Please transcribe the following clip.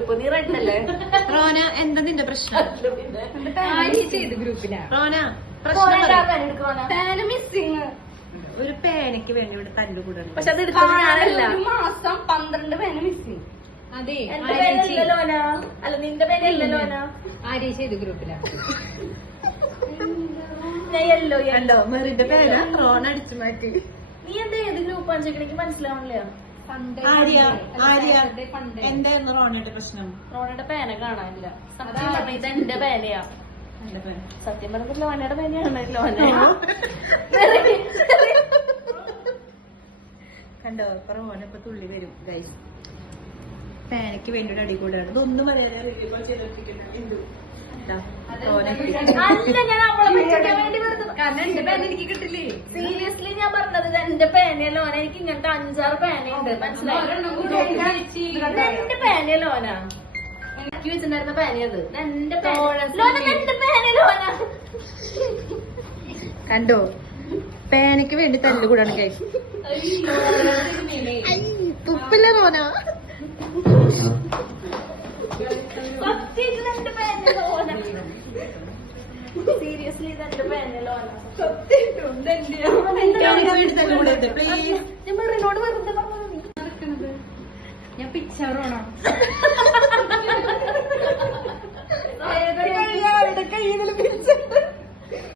Group നീ റെഡല്ലേ? റോന എന്താ നിന്റെ പ്രശ്നം? ചെയ്ത് ഗ്രൂപ്പിലാ റോന പാന് മിസ്സിങ്. ഒരു പേനയ്ക്ക് വേണ്ടി ഇവിടെ തല്ലുകൂടണം. പക്ഷെ അത് എടുത്തത് ഞാനല്ല. ഒരു മാസം 12 പേന് മിസ്സിങ്. അതെ എന്റെ പേനല്ലല്ലോന. അല്ല നിന്റെ പേനല്ലല്ലോന. ആര്യ ചെയ്ത് ഗ്രൂപ്പിലാ. ഞാൻ യെല്ലോ കണ്ടോ മെറിന്റെ പേന റോന അടിച്ചു മാറ്റി. നീ എന്താ ഏത് ഗ്രൂപ്പാണ് ചോദിക്കണ? എനിക്ക് മനസ്സിലാവണില്ല. എന്തായിരുന്നു റോണയുടെ പ്രശ്നം? റോണയുടെ പേന കാണാനില്ല. സത്യം പറഞ്ഞ ഇത് എന്റെ പേനയാ. സത്യം പറഞ്ഞ ലോനയുടെ പേനയാണ്. ലോന കണ്ടോ ഇപ്പൊ റോന ഇപ്പൊ തുള്ളി വരും ഗൈസ്. പേനയ്ക്ക് വേണ്ടി അടി കൂടാണ്. ഇതൊന്നും പറയാതെ അല്ല ഞാൻ അവളെ പറ്റിക്കാൻ വേണ്ടി കാരണം എന്റെ പേന എനിക്ക് കിട്ടില്ലേ. സീരിയസ്ലി ഞാൻ പറഞ്ഞത് ഇത് എന്റെ പേനയ ലോന. എനിക്ക് ഇങ്ങനത്തെ 5-6 പേനയുണ്ട്. മനസ്സിലായി? എന്റെ പേനയ ലോന. എനിക്ക് വെച്ചിട്ടുണ്ടായിരുന്ന പേനയത് എന്റെ എന്റെ പേന ലോന. കണ്ടോ പേനയ്ക്ക് വേണ്ടി തല്ലുകൂടാണ് ഗൈസ്. തുപ്പില്ല റോന. എന്റെ പേന ലോന. സീരിയസ്ലി ഇത് എന്റെ പേന ലോന. പ്ലീസ് ഞാൻ മെറിനോട് വെറുതെ പറഞ്ഞത്. ഞാൻ പിക്ചർ റോണ